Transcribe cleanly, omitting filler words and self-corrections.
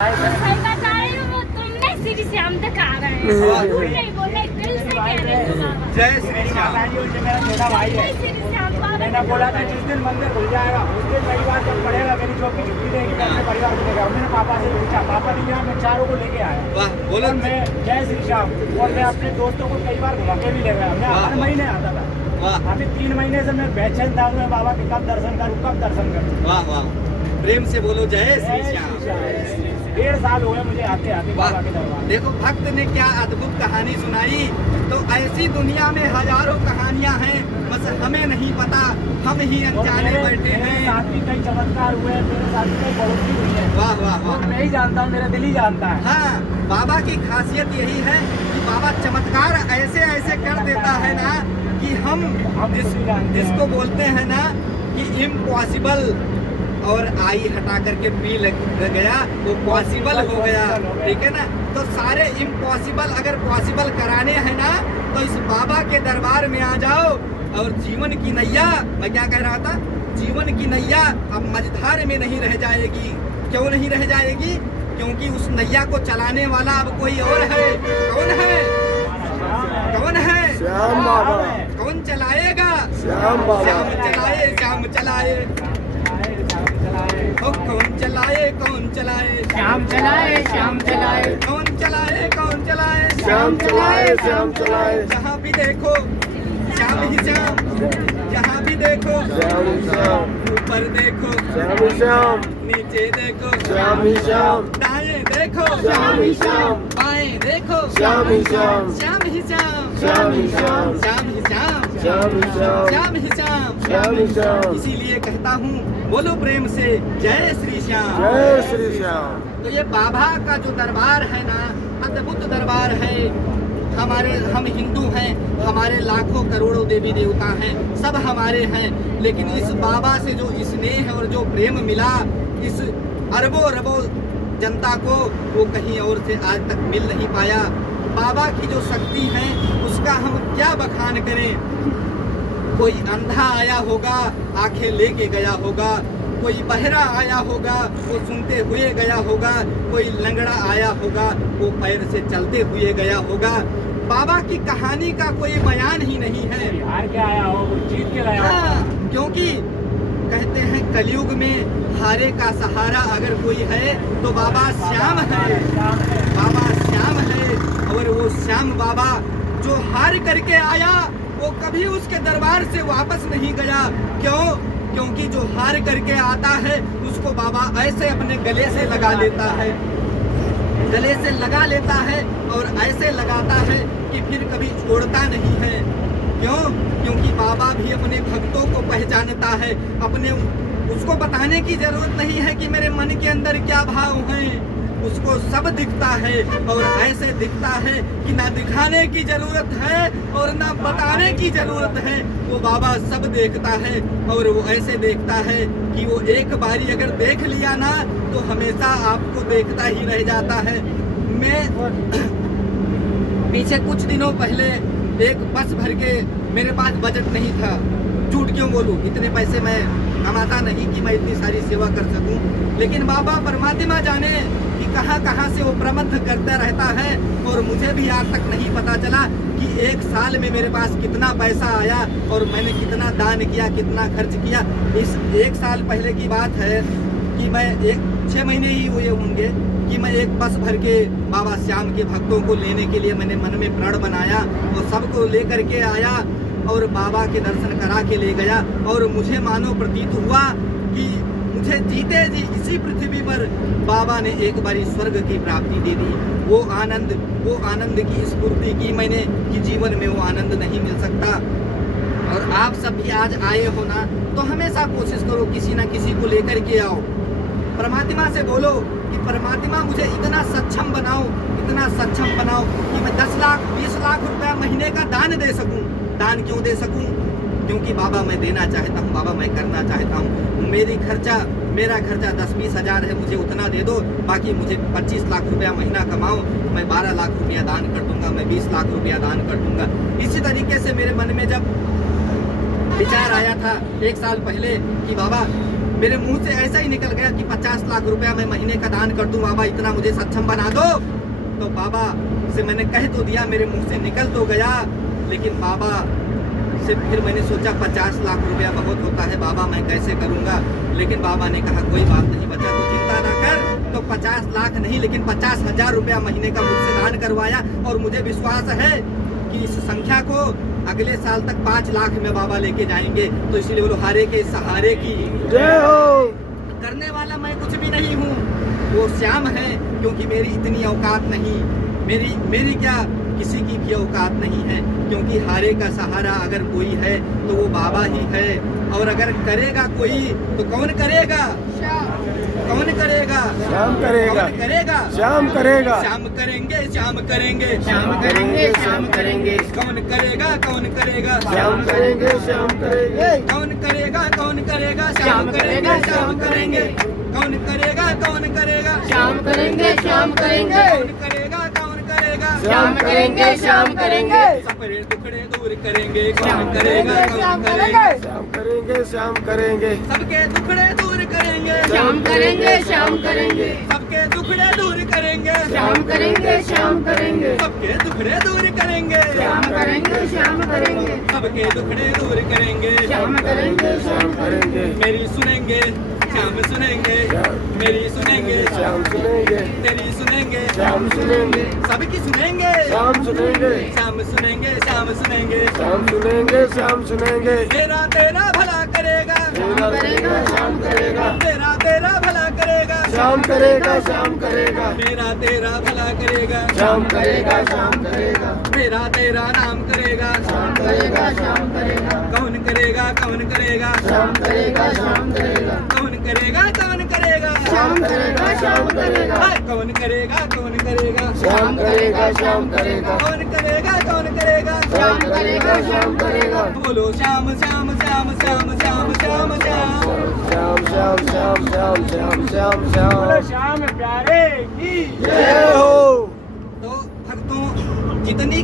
तुमने श्री श्याम दिखा रहे हैं, नहीं बोले दिल से कह रहे हो बाबा। जय श्री श्याम। मेरा छोटा भाई है। श्री श्याम बाबा मैंने बोला था जिस दिन मंदिर खुल जाएगा उस दिन परिवार जब पड़ेगा मेरी चौकी छुट्टी देगी मैं अपने परिवार को लेकर मैंने पापा से पूछा, पापा ने कहा मैं चारों को लेके आया। वाह, बोलो। मैं जय श्री श्याम और मैं अपने दोस्तों को कई बार घुमा के भी ले गया। मैं हर महीने आता था। वाह अभी 3 महीने से मैं बेचैन था मैं बाबा के कब दर्शन करूँ कब दर्शन करूँ। वाह वाह, प्रेम से बोलो जय श्री श्याम। 1.5 साल हो गए मुझे आते आते बाबा के दरबार। देखो भक्त ने क्या अद्भुत कहानी सुनाई। तो ऐसी दुनिया में हजारों कहानियां हैं, बस हमें नहीं पता, हम ही अनजाने बैठे हैं। मेरे साथ भी कई चमत्कार हुए हैं, मेरे साथ भी कई बढ़ोतरी हुई है। वाह वाह वाह। और मैं ही जानता हूँ, मेरा दिल ही जानता है। हाँ, बाबा की खासियत यही है कि बाबा चमत्कार ऐसे ऐसे कर देता है ना कि हम जिसको बोलते हैं ना कि इम्पॉसिबल और आई हटा करके पी लग गया वो पॉसिबल हो गया। ठीक है ना, तो सारे इम्पॉसिबल अगर पॉसिबल कराने हैं ना तो इस बाबा के दरबार में आ जाओ और जीवन की नैया, मैं क्या कह रहा था, जीवन की नैया अब मझधार में नहीं रह जाएगी। क्यों नहीं रह जाएगी? क्योंकि उस नैया को चलाने वाला अब कोई और है। कौन है? कौन है? श्याम बाबा। कौन चलाएगा? श्याम बाबा। श्याम चलाए, श्याम चलाए। ओ कौन चलाए, कौन चलाए? श्याम चलाए, श्याम चलाए। कौन चलाए, कौन चलाए? श्याम चलाए, श्याम चलाए। जहाँ भी देखो श्याम ही श्याम, जहाँ भी देखो श्याम ही श्याम। ऊपर देखो श्याम ही श्याम। नीचे देखो श्याम ही श्याम। दाएं देखो श्याम ही श्याम। बाएं देखो श्याम ही श्याम। श्याम ही श्याम, श्याम ही श्याम। श्याम ही श्याम, श्याम ही श्याम। श्याम ही श्याम। श्याम ही श्याम। इसीलिए कहता हूँ बोलो प्रेम से जय श्री श्याम। जय श्री श्याम। तो ये बाबा का जो दरबार है ना, अद्भुत दरबार है। हम हिंदू हैं, हमारे लाखों करोड़ों देवी देवता हैं, सब हमारे हैं, लेकिन इस बाबा से जो स्नेह और जो प्रेम मिला इस अरबों अरबों जनता को, वो कहीं और से आज तक मिल नहीं पाया। बाबा की जो शक्ति है उसका हम क्या बखान करें। कोई अंधा आया होगा, आंखें लेके गया होगा, कोई बहरा आया होगा, वो सुनते हुए गया होगा, कोई लंगड़ा आया होगा, वो पैर से चलते हुए गया होगा। बाबा की कहानी का कोई बयान ही नहीं है। हार के आया हो, जीत के लाया हो। हाँ, क्योंकि कहते हैं कलयुग में हारे का सहारा अगर कोई है तो बाबा श्याम है। बाबा श्याम है और वो श्याम बाबा जो हार करके आया वो कभी उसके दरबार से वापस नहीं गया। क्यों? क्योंकि जो हार करके आता है उसको बाबा ऐसे अपने गले से लगा लेता है, गले से लगा लेता है और ऐसे लगाता है कि फिर कभी छोड़ता नहीं है। क्यों? क्योंकि बाबा भी अपने भक्तों को पहचानता है। अपने उसको बताने की जरूरत नहीं है कि मेरे मन के अंदर क्या भाव हैं, उसको सब दिखता है और ऐसे दिखता है कि ना दिखाने की जरूरत है और ना बताने की जरूरत है। वो बाबा सब देखता है और वो ऐसे देखता है कि वो एक बारी अगर देख लिया ना तो हमेशा आपको देखता ही रह जाता है। मैं पीछे कुछ दिनों पहले एक बस भर के, मेरे पास बजट नहीं था, झूठ क्यों बोलूं, इतने पैसे मैं कमाता नहीं कि मैं इतनी सारी सेवा कर सकूं, लेकिन बाबा परमात्मा जाने कि कहां कहां से वो प्रबंध करता रहता है। और मुझे भी आज तक नहीं पता चला कि 1 साल में मेरे पास कितना पैसा आया और मैंने कितना दान किया, कितना खर्च किया। इस 1 साल पहले की बात है कि मैं 6 महीने ही हुए होंगे कि मैं एक बस भर के बाबा श्याम के भक्तों को लेने के लिए मैंने मन में प्रण बनाया और सबको लेकर के आया और बाबा के दर्शन करा के ले गया। और मुझे मानो प्रतीत हुआ कि मुझे जीते जी इसी पृथ्वी पर बाबा ने एक बारी स्वर्ग की प्राप्ति दे दी। वो आनंद की स्फूर्ति की मैंने कि जीवन में वो आनंद नहीं मिल सकता। और आप सब भी आज आए हो ना तो हमेशा कोशिश करो किसी ना किसी को लेकर के आओ, परमात्मा से बोलो कि परमात्मा मुझे इतना सक्षम बनाओ कि मैं 10 लाख 20 लाख रुपया महीने का दान दे सकूं। दान क्यों दे सकूं? क्योंकि बाबा मैं देना चाहता हूं, बाबा मैं करना चाहता हूं। मेरा खर्चा 10-20 हज़ार है, मुझे उतना दे दो, बाकी मुझे 25 लाख रुपया महीना कमाओ, मैं 12 लाख रुपया दान कर दूंगा, मैं 20 लाख रुपया दान कर दूंगा। इसी तरीके से मेरे मन में जब विचार आया था 1 साल पहले कि बाबा मेरे मुंह से ऐसा ही निकल गया कि 50 लाख रुपया मैं महीने का दान कर दूं बाबा, इतना मुझे सक्षम बना दो। तो बाबा से मैंने कह तो दिया, मेरे मुंह से निकल तो गया, लेकिन बाबा से फिर मैंने सोचा 50 लाख रुपया बहुत होता है बाबा, मैं कैसे करूंगा। लेकिन बाबा ने कहा कोई बात नहीं बच्चा, तो चिंता ना कर। तो 50 लाख नहीं लेकिन 50,000 रुपया महीने का मुझसे दान करवाया, और मुझे विश्वास है कि इस संख्या को अगले साल तक 5 लाख में बाबा लेके जाएंगे। तो इसीलिए बोलो हारे के सहारे की जय हो। करने वाला मैं कुछ भी नहीं हूँ, वो श्याम है, क्योंकि मेरी इतनी औकात नहीं, मेरी क्या किसी की भी औकात नहीं है, क्योंकि हारे का सहारा अगर कोई है तो वो बाबा ही है। और अगर करेगा कोई तो कौन करेगा? कौन करेगा? श्याम करेगा। कौन करेगा? श्याम करेगा। श्याम करेंगे, श्याम करेंगे, श्याम करेंगे, श्याम करेंगे। कौन करेगा? कौन करेगा? श्याम करेंगे। श्याम करेंगे। कौन करेगा? कौन करेगा? श्याम करेंगे, श्याम करेंगे। कौन करेगा? कौन करेगा? श्याम करेंगे, श्याम करेंगे। कौन करेगा? कौन करेगा? श्याम करेंगे, श्याम करेंगे। सपने दुखड़े दूर करेंगे, कौन करेगा? कौन करेगा? श्याम करेंगे। श्याम करेंगे। सबके दुखड़े दूर करेंगे, श्याम करेंगे, श्याम करेंगे। सबके दुखड़े दूर करेंगे, श्याम करेंगे, श्याम करेंगे। सबके दुखड़े दूर करेंगे, श्याम करेंगे, श्याम करेंगे। सबके दुखड़े दूर करेंगे, श्याम करेंगे, श्याम करेंगे। मेरी सुनेंगे, श्याम सुनेंगे, मेरी सुनेंगे, श्याम सुनेंगे। तेरी सुनेंगे, श्याम सुनेंगे। सबकी सुनेंगे, श्याम सुनेंगे। श्याम सुनेंगे, श्याम सुनेंगे। श्याम सुनेंगे। श्याम सुनेंगे। तेरा तेरा भला करेगा, श्याम करेगा, श्याम करेगा। तेरा तेरा भला करेगा, श्याम करेगा। श्याम करेगा। मेरा तेरा भला करेगा, श्याम करेगा। श्याम करेगा। मेरा तेरा नाम करेगा, श्याम करेगा, श्याम करेगा। कौन करेगा? कौन करेगा? श्याम करेगा, श्याम करेगा। कौन करेगा? कौन करेगा? श्याम करेगा, श्याम करेगा। हाय, कौन करेगा? कौन करेगा? श्याम करेगा। श्याम करेगा। कौन करेगा? कौन करेगा? श्याम करेगा, श्याम करेगा। बोलो श्याम श्याम श्याम श्याम श्याम श्याम श्याम। श्याम श्याम श्याम श्याम श्याम श्याम श्याम। श्याम प्यारे की जय हो। तो भक्तों जितनी